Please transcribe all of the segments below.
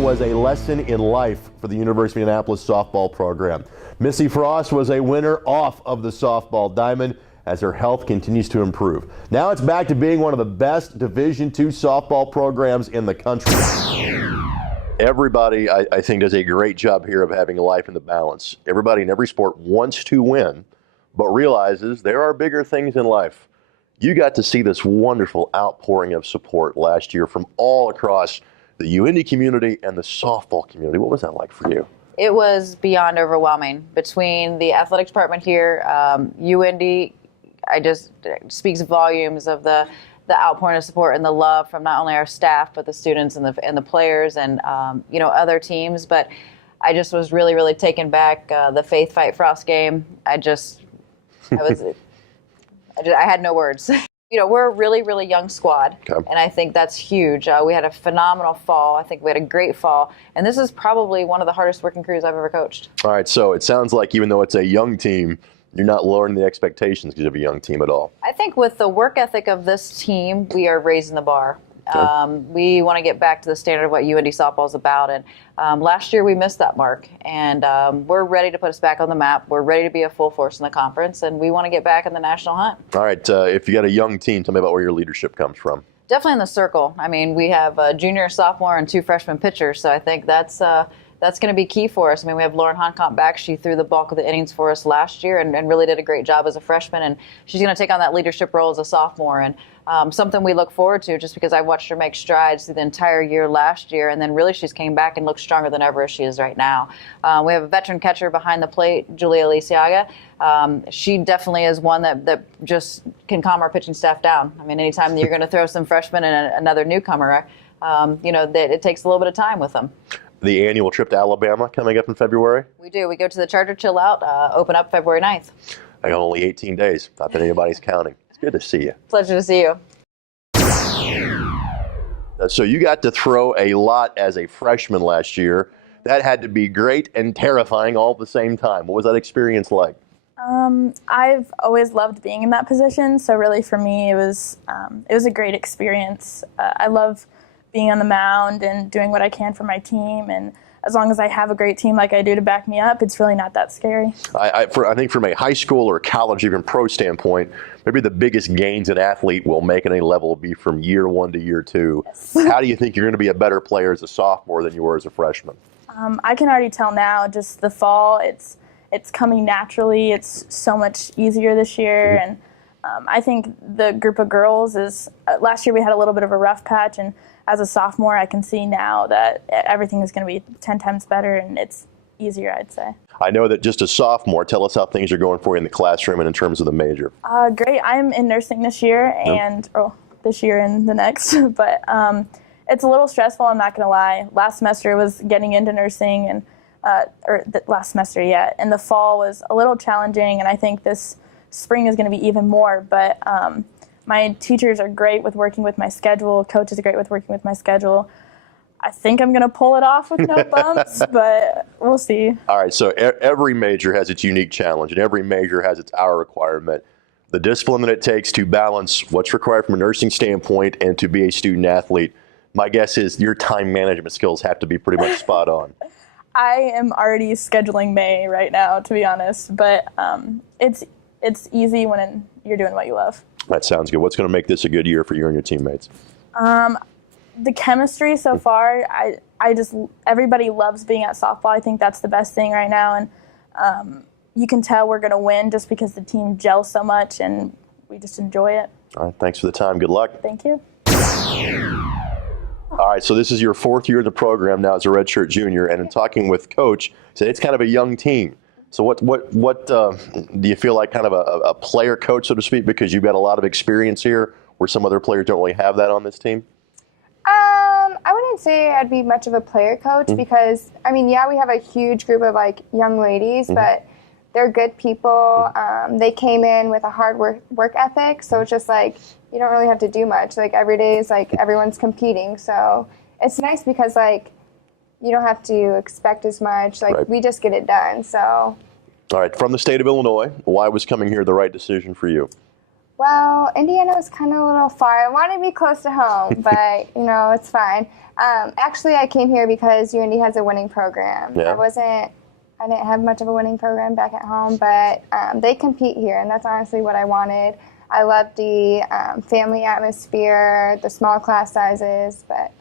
was a lesson in life for the University of Indianapolis softball program. Missy Frost was a winner off of the softball diamond as her health continues to improve. Now it's back to being one of the best Division II softball programs in the country. Everybody, I think, does a great job here of having a life in the balance. Everybody in every sport wants to win, but realizes there are bigger things in life. You got to see this wonderful outpouring of support last year from all across the UIndy community and the softball community. What was that like for you? It was beyond overwhelming. Between the athletics department here, UIndy, speaks volumes of the outpouring of support and the love from not only our staff but the students and the players and other teams. But I just was really taken back. The Faith Fight Frost game. I had no words. We're a really young squad, okay, and I think that's huge. We had a phenomenal fall. I think we had a great fall, and this is probably one of the hardest working crews I've ever coached. All right, so it sounds like even though it's a young team, you're not lowering the expectations because of a young team at all. I think with the work ethic of this team, we are raising the bar. Okay. We want to get back to the standard of what UIndy softball is about, and last year we missed that mark, and we're ready to put us back on the map. We're ready to be a full force in the conference, and we want to get back in the national hunt. All right, if you got a young team, tell me about where your leadership comes from. Definitely in the circle. I mean, we have a junior, sophomore, and 2 freshman pitchers, so I think that's going to be key for us. I mean, we have Lauren Honkamp back. She threw the bulk of the innings for us last year and really did a great job as a freshman. And she's going to take on that leadership role as a sophomore. And something we look forward to just because I watched her make strides through the entire year last year. And then really she's came back and looked stronger than ever as she is right now. We have a veteran catcher behind the plate, Julia Lisiaga. She definitely is one that just can calm our pitching staff down. I mean, anytime that you're going to throw some freshmen and another newcomer, it takes a little bit of time with them. The annual trip to Alabama coming up in February? We do. We go to the Charter Chill Out, open up February 9th. I got only 18 days. Not that anybody's counting. It's good to see you. Pleasure to see you. So you got to throw a lot as a freshman last year. That had to be great and terrifying all at the same time. What was that experience like? I've always loved being in that position. So really for me, it was a great experience. I love being on the mound and doing what I can for my team, and as long as I have a great team like I do to back me up, it's really not that scary. I think from a high school or college, even pro standpoint, maybe the biggest gains an athlete will make at any level will be from year 1 to year 2. Yes. How do you think you're going to be a better player as a sophomore than you were as a freshman? I can already tell now, just the fall, it's coming naturally. It's so much easier this year, mm-hmm. and I think the group of girls is, last year we had a little bit of a rough patch, and as a sophomore, I can see now that everything is going to be 10 times better, and it's easier, I'd say. I know that just a sophomore, tell us how things are going for you in the classroom and in terms of the major. Great. I'm in nursing this year, and this year and the next, but it's a little stressful, I'm not going to lie. Last semester was getting into nursing, and last semester, yeah, and the fall was a little challenging, and I think this spring is going to be even more, but my teachers are great with working with my schedule. Coach is great with working with my schedule. I think I'm going to pull it off with no bumps, but we'll see. All right, so every major has its unique challenge, and every major has its hour requirement. The discipline that it takes to balance what's required from a nursing standpoint and to be a student athlete, my guess is your time management skills have to be pretty much spot on. I am already scheduling May right now, to be honest, but it's easy when you're doing what you love. That sounds good. What's going to make this a good year for you and your teammates? The chemistry so far, everybody loves being at softball. I think that's the best thing right now, and you can tell we're going to win just because the team gels so much, and we just enjoy it. All right, thanks for the time. Good luck. Thank you. All right, so this is your 4th year in the program now as a redshirt junior, and in talking with Coach, said it's kind of a young team. So what do you feel like, kind of a player coach, so to speak, because you've got a lot of experience here where some other players don't really have that on this team? I wouldn't say I'd be much of a player coach, mm-hmm. because, I mean, yeah, we have a huge group of, young ladies, mm-hmm. but they're good people. They came in with a hard work ethic, so it's just, you don't really have to do much. Every day is, everyone's competing, so it's nice because, you don't have to expect as much. Right. We just get it done, so. All right, from the state of Illinois, why was coming here the right decision for you? Well, Indiana was kind of a little far. I wanted to be close to home, but, it's fine. Actually, I came here because UIndy has a winning program. Yeah. I didn't have much of a winning program back at home, but they compete here, and that's honestly what I wanted. I love the family atmosphere, the small class sizes, but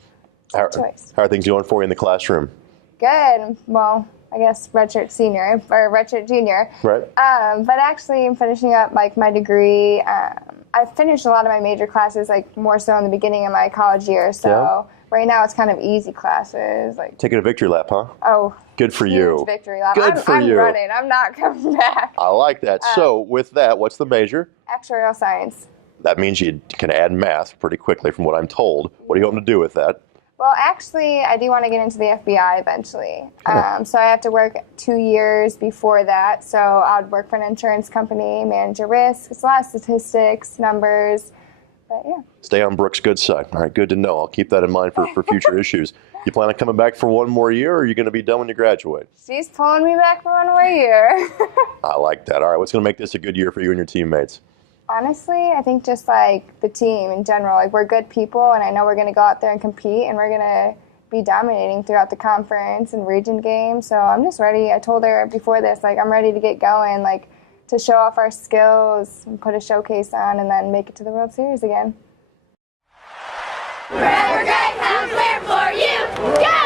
it's a choice. How are things going for you in the classroom? Good. Well, I guess redshirt senior or redshirt junior. Right. But actually, I'm finishing up my degree. I finished a lot of my major classes more so in the beginning of my college year. So right now it's kind of easy classes. Taking a victory lap, huh? Oh. Good for you. Victory lap. Good for you. I'm running. I'm not coming back. I like that. So with that, what's the major? Actuarial science. That means you can add math pretty quickly, from what I'm told. What are you hoping to do with that? Well, actually, I do want to get into the FBI eventually. So I have to work 2 years before that. So I'd work for an insurance company, manage a risk. It's a lot of statistics, numbers, but yeah. Stay on Brooke's good side. All right, good to know. I'll keep that in mind for future issues. You plan on coming back for one more year, or are you going to be done when you graduate? She's pulling me back for one more year. I like that. All right, what's going to make this a good year for you and your teammates? Honestly, I think just the team in general. We're good people, and I know we're going to go out there and compete, and we're going to be dominating throughout the conference and region games. So I'm just ready. I told her before this, I'm ready to get going, to show off our skills and put a showcase on and then make it to the World Series again. Forever Greyhounds, we're for you. Go!